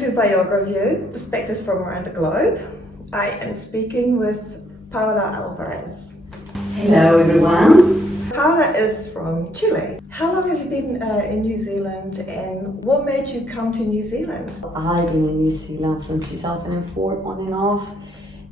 to BiograView, Perspectives from Around the Globe. I am speaking with Paola Alvarez. Hello everyone. Paola is from Chile. How long have you been in New Zealand and what made you come to New Zealand? I've been in New Zealand from 2004 on and off,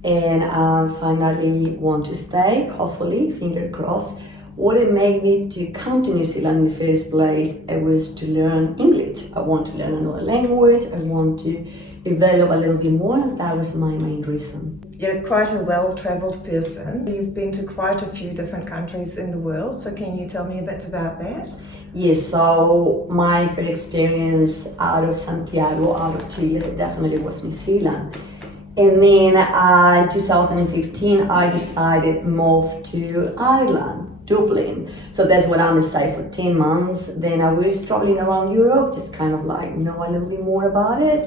and I finally want to stay, hopefully, finger crossed. What it made me to come to New Zealand in the first place, it was to learn English. I want to learn another language, I want to develop a little bit more, and that was my main reason. You're quite a well-travelled person. You've been to quite a few different countries in the world, so can you tell me a bit about that? Yes, so my first experience out of Santiago, out of Chile, definitely was New Zealand. And then in 2015, I decided to move to Ireland. Dublin. So that's what I'm staying for 10 months. Then I was traveling around Europe, just kind of like know a little bit more about it.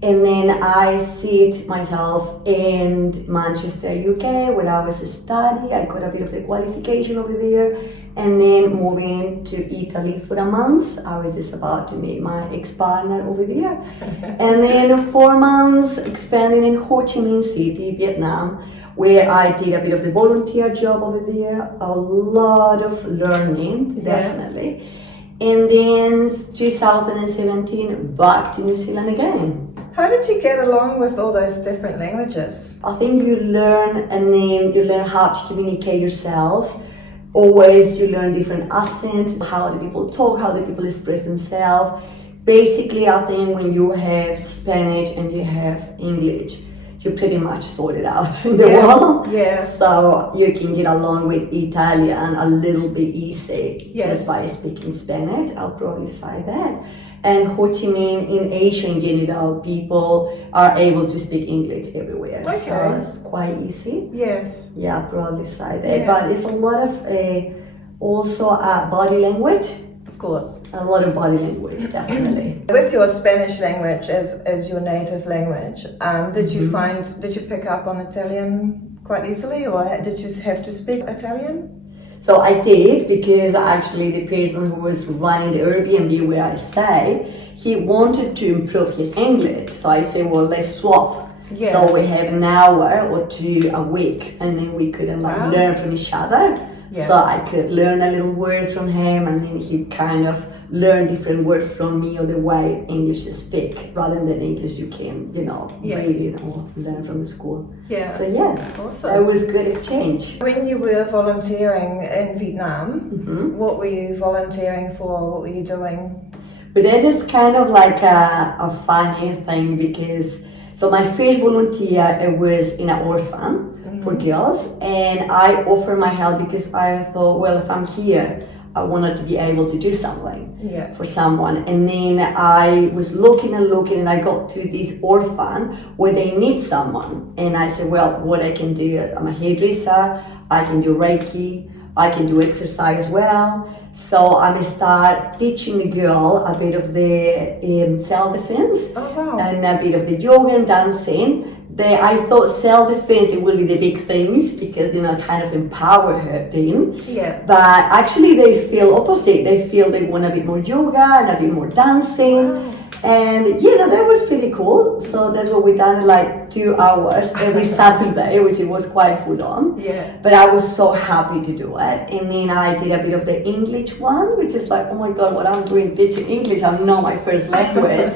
And then I sit myself in Manchester, UK, where I was studying. I got a bit of the qualification over there. And then moving to Italy for a month. I was just about to meet my ex-partner over there. And then 4 months expanding in Ho Chi Minh City, Vietnam, where I did a bit of the volunteer job over there, a lot of learning, definitely. And then 2017, back to New Zealand again. How did you get along with all those different languages? I think you learn, and then you learn how to communicate yourself. Always you learn different accents, how the people talk, how the people express themselves. Basically, I think when you have Spanish and you have English, you pretty much sort it out in the world. Yeah. So you can get along with Italian a little bit easy just by speaking Spanish. I'll probably say that. And Ho Chi Minh, in Asia in general, people are able to speak English everywhere. Okay. So it's quite easy. Yes. Yeah, I'll probably say that. Yeah. But it's a lot of also body language. Of course. A lot of body language, definitely. With your Spanish language as your native language, did you pick up on Italian quite easily, or did you have to speak Italian? So I did, because actually the person who was running the Airbnb where I stay, he wanted to improve his English. So I said, well, let's swap. Yeah. So we have an hour or two a week, and then we could learn from each other. Yeah. So I could learn a little words from him, and then he kind of learned different words from me, or the way English is speak, rather than English you can, read or learn from the school. Yeah. So yeah, awesome. It was good exchange. When you were volunteering in Vietnam, what were you volunteering for? What were you doing? But that is kind of like a funny thing, because so my first volunteer, it was in an orphan for girls, and I offered my help because I thought, well, if I'm here, I wanted to be able to do something for someone. And then I was looking, and I got to this orphan where they need someone. And I said, well, what I can do, I'm a hairdresser, I can do Reiki, I can do exercise as well. So I start teaching the girl a bit of the self-defense and a bit of the yoga and dancing. I thought self-defense, it will be the big things, because kind of empower her then. Yeah. But actually they feel opposite. They feel they want a bit more yoga and a bit more dancing. Wow. And that was pretty cool. So that's what we done in like 2 hours every Saturday, which it was quite full on. Yeah. But I was so happy to do it. And then I did a bit of the English one, which is like, oh my God, what I'm doing teaching English, I'm not my first language.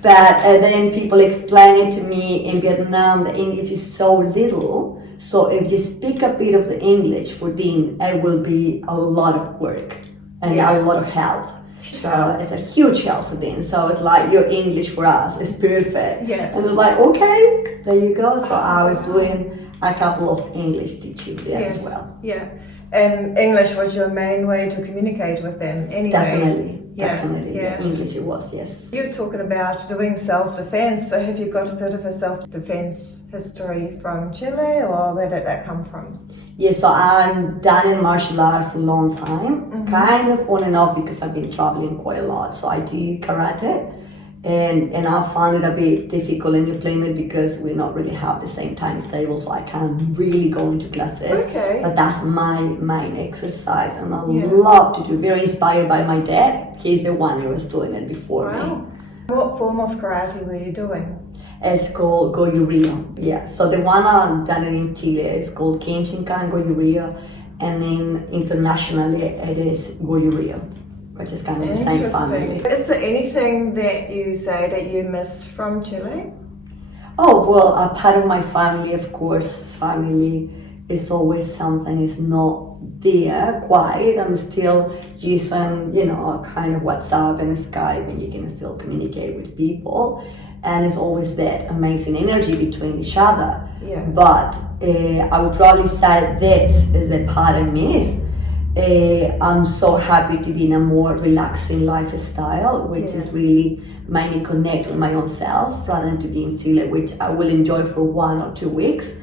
But then people explain it to me, in Vietnam, the English is so little. So if you speak a bit of the English for them, it will be a lot of work and a lot of help. So it's a huge help for them. So it's like, your English for us is perfect. Yeah. And it's like, okay, there you go. So I was doing a couple of English teaching there as well. Yeah. And English was your main way to communicate with them anyway? Definitely. Yeah. English it was, yes. You're talking about doing self-defense. So have you got a bit of a self-defense history from Chile, or where did that come from? Yeah, so I'm done in martial art for a long time, kind of on and off, because I've been traveling quite a lot. So I do karate, and I found it a bit difficult in implement because we not really have the same timetable, so I can't really go into classes. Okay. But that's my main exercise, and I love to do. Very inspired by my dad. He's the one who was doing it before me. What form of karate were you doing? It's called Goju-ryo. Yeah. So the one I've done it in Chile is called Kenshinkan Goju-ryo, and then internationally it is Goju-ryo, which is kind of the same family. Is there anything that you say that you miss from Chile? Oh, well, a part of my family, of course. Family is always something is not there quite. I'm still using, kind of WhatsApp and Skype, and you can still communicate with people. And it's always that amazing energy between each other. Yeah. But I would probably say that is the part I miss. I'm so happy to be in a more relaxing lifestyle, which is really made me connect with my own self rather than to be in Chile, which I will enjoy for 1 or 2 weeks.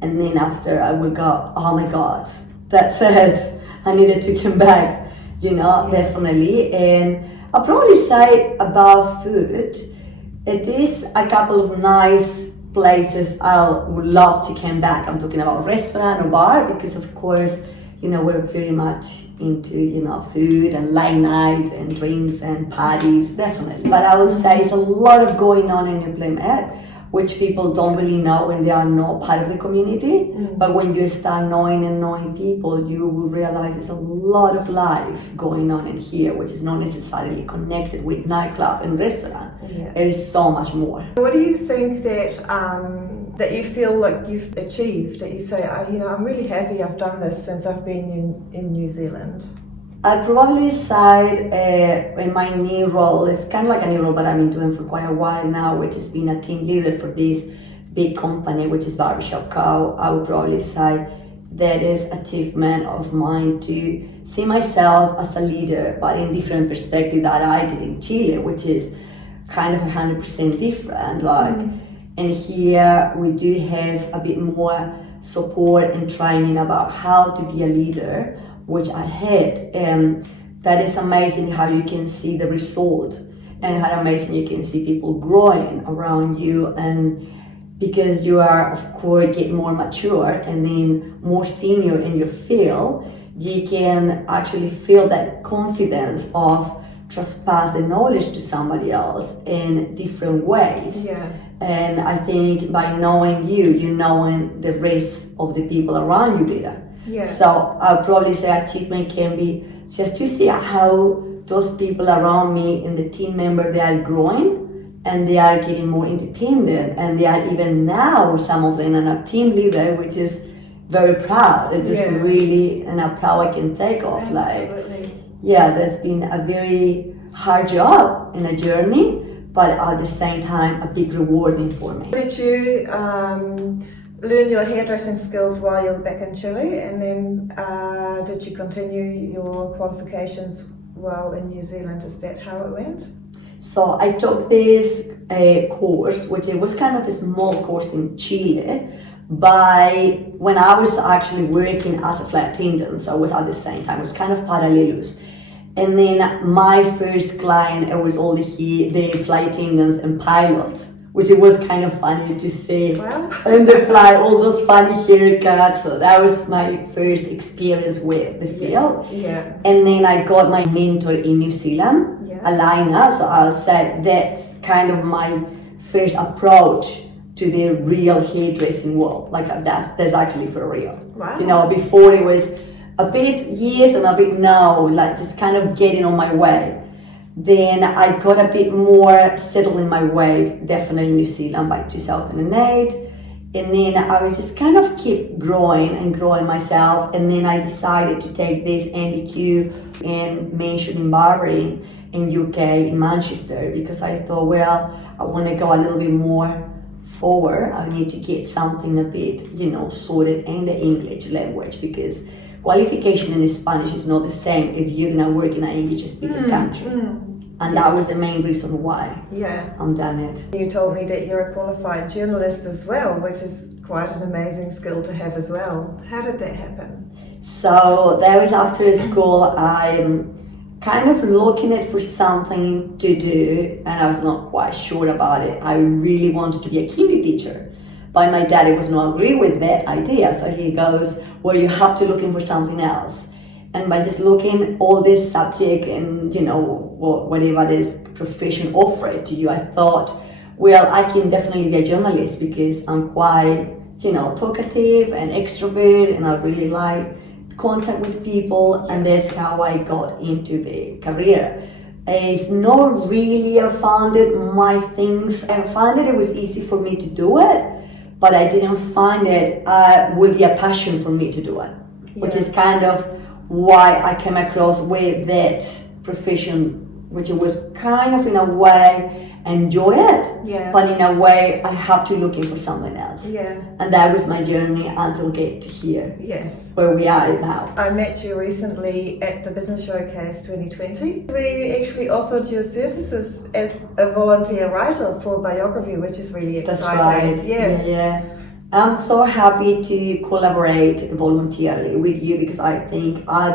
And then after I will go, oh my God, that's it. I needed to come back, definitely. And I'll probably say about food, it is a couple of nice places I would love to come back. I'm talking about restaurant or bar, because of course, we're very much into, food and late night and drinks and parties, definitely. But I would say it's a lot of going on in Implement, which people don't really know when they are not part of the community. But when you start knowing people, you will realize there's a lot of life going on in here, which is not necessarily connected with nightclub and restaurant. Yeah. It is so much more. What do you think that you feel like you've achieved, that you say, I'm really happy I've done this since I've been in New Zealand? I'd probably say in my new role, it's kind of like a new role, but I've been doing for quite a while now, which is being a team leader for this big company, which is Barbershop Co. I would probably say that is achievement of mine to see myself as a leader, but in different perspective that I did in Chile, which is kind of 100% different. And here we do have a bit more support and training about how to be a leader, which I had, and that is amazing how you can see the result and how amazing you can see people growing around you, and because you are of course get more mature and then more senior in your field, you can actually feel that confidence of trespass the knowledge to somebody else in different ways. Yeah. And I think by knowing you knowing the rest of the people around you better. Yeah. So I'll probably say achievement can be just to see how those people around me and the team member, they are growing and they are getting more independent, and they are even now, some of them are a team leader, which is very proud. It's just really a proud I can take off. Absolutely. That's been a very hard job and a journey, but at the same time a big rewarding for me. Did you learn your hairdressing skills while you were back in Chile, and then did you continue your qualifications while in New Zealand? Is that how it went? So I took this course, which it was kind of a small course in Chile, when I was actually working as a flight attendant, so it was at the same time, it was kind of parallelus. And then my first client, it was all the flight attendants and pilots, which it was kind of funny to see on the flight, all those funny haircuts. So that was my first experience with the field. Yeah. And then I got my mentor in New Zealand, Alina, so I'll say that's kind of my first approach to the real hairdressing world. Like that's actually for real. Wow. Before it was a bit yes and a bit no, like just kind of getting on my way. Then I got a bit more settled in my way, definitely in New Zealand by 2008. And then I was just kind of keep growing myself. And then I decided to take this NVQ in mentioning barbering in UK, in Manchester, because I thought, I want to go a little bit more forward. I need to get something a bit, sorted in the English language, because qualification in Spanish is not the same if you're gonna work in an English-speaking country. And that was the main reason why I'm done it. You told me that you're a qualified journalist as well, which is quite an amazing skill to have as well. How did that happen? So that was after school. I'm kind of looking at for something to do, and I was not quite sure about it. I really wanted to be a kindy teacher, but my daddy was not agree with that idea. So he goes, you have to looking for something else. And by just looking all this subject and whatever this profession offered to you, I thought, well, I can definitely be a journalist because I'm quite talkative and extrovert, and I really like contact with people, and that's how I got into the career. It's not really I found it my things. I found it was easy for me to do it, but I didn't find it will be a passion for me to do it, which is kind of why I came across with that profession, which it was kind of in a way enjoy it, but in a way I have to looking for something else. And that was my journey until get to here. Where we are now. I met you recently at the Business Showcase 2020. We actually offered your services as a volunteer writer for BiograView, which is really exciting. That's right. Yeah. I'm so happy to collaborate voluntarily with you because I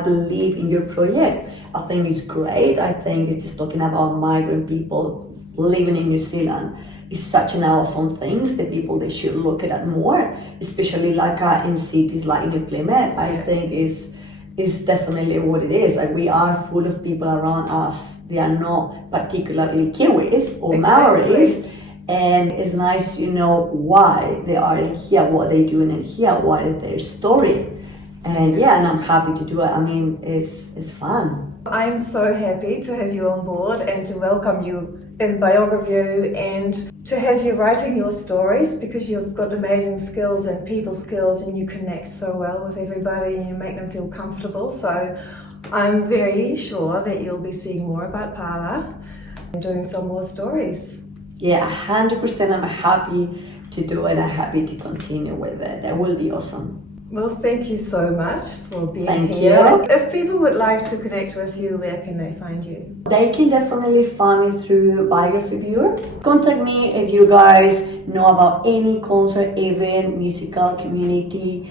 believe in your project. I think it's great. I think it's just talking about migrant people living in New Zealand is such an awesome thing that people they should look at it more, especially like in cities like New Plymouth. I think is definitely what it is. Like we are full of people around us. They are not particularly Kiwis or Maoris. And it's nice to know why they are in here, what they're doing in here, what is their story. And and I'm happy to do it. I mean, it's fun. I'm so happy to have you on board and to welcome you in BiograView and to have you writing your stories, because you've got amazing skills and people skills, and you connect so well with everybody and you make them feel comfortable. So I'm very sure that you'll be seeing more about Paola and doing some more stories. 100%. I'm happy to do it. I'm happy to continue with it. That will be awesome. Well, thank you so much for being here. Thank you. If people would like to connect with you, where can they find you? They can definitely find me through BiograView. Contact me if you guys know about any concert, event, musical, community,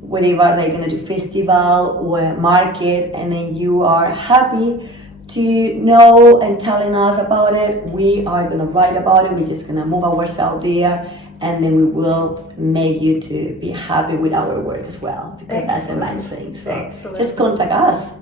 whatever they're gonna do, festival or market, and then you are happy to know and telling us about it. We are gonna write about it. We're just gonna move ourselves there, and then we will make you to be happy with our work as well, because that's the main thing. So just contact us.